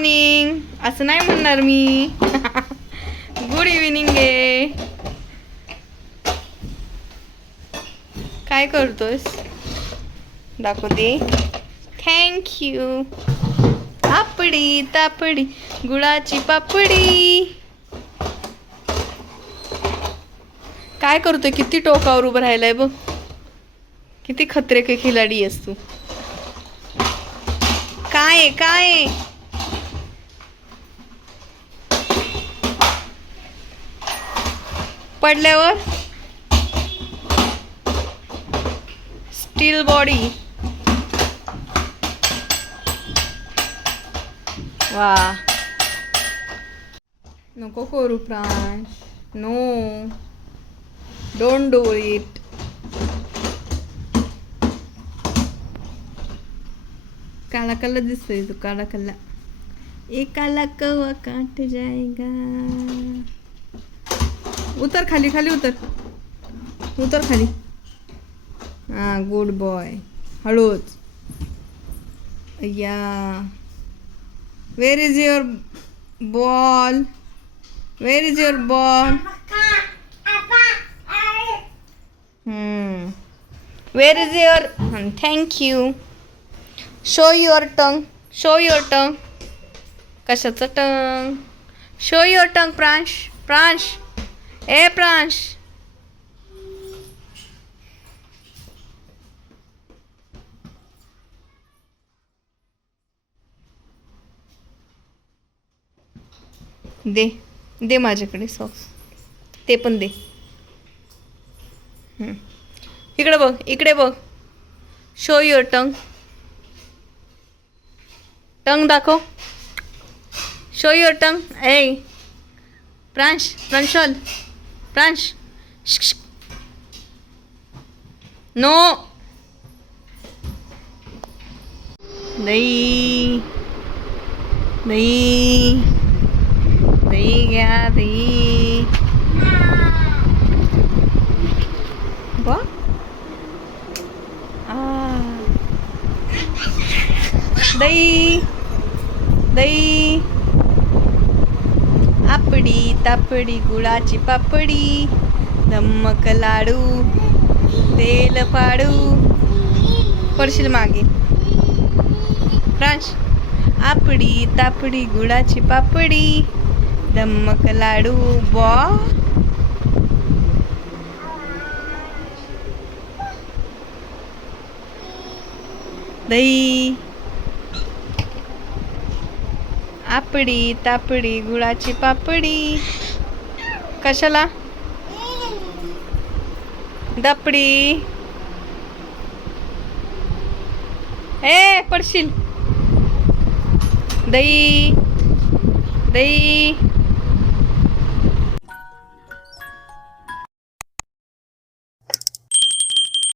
Morning असं नाही म्हणणार मी. गुड इव्हिनिंग आहे. काय करतोस दाखवते. थँक्यू. पापडी तापडी गुळाची पापडी. काय करतोय? किती टोकावर उभं राहिलाय बघ. किती खतरे के खिलाडी आहेस तू. काय काय पडल्यावर स्टील बॉडी. वा नको करू Pransh. No don't do it. काला काला दिसतोय तू. काला काला. एक काला कौवा काट जाएगा. उतर खाली खाली उतर. उतर खाली. हा गुड बॉय. हळूच. या where is your ball. Where is your ball. Where is your. Thank you. Show your tongue. Show your tongue. कशाचं टंग? शो युअर टंग प्रांश. प्रांश ए प्रांश. दे दे माझ्याकडे सॉक्स. ते पण दे. इकडे बघ. इकडे बघ. Show your tongue. टंग दाखव. Show your tongue. ए प्रांश. प्रांशल. प्रांश. नो. दही दही दही घ्या. दही. बा दही दही. आपडी तापडी गुळाची पापडी. धम्मक लाडू तेल पाडू. पडशील मागे प्रांश. आपडी तापडी गुळाची पापडी. धम्मक लाडू. बॉ दही. आपडी तापडी गुळाची पापडी. कशाला? दपडी. ए पडशील. दही दही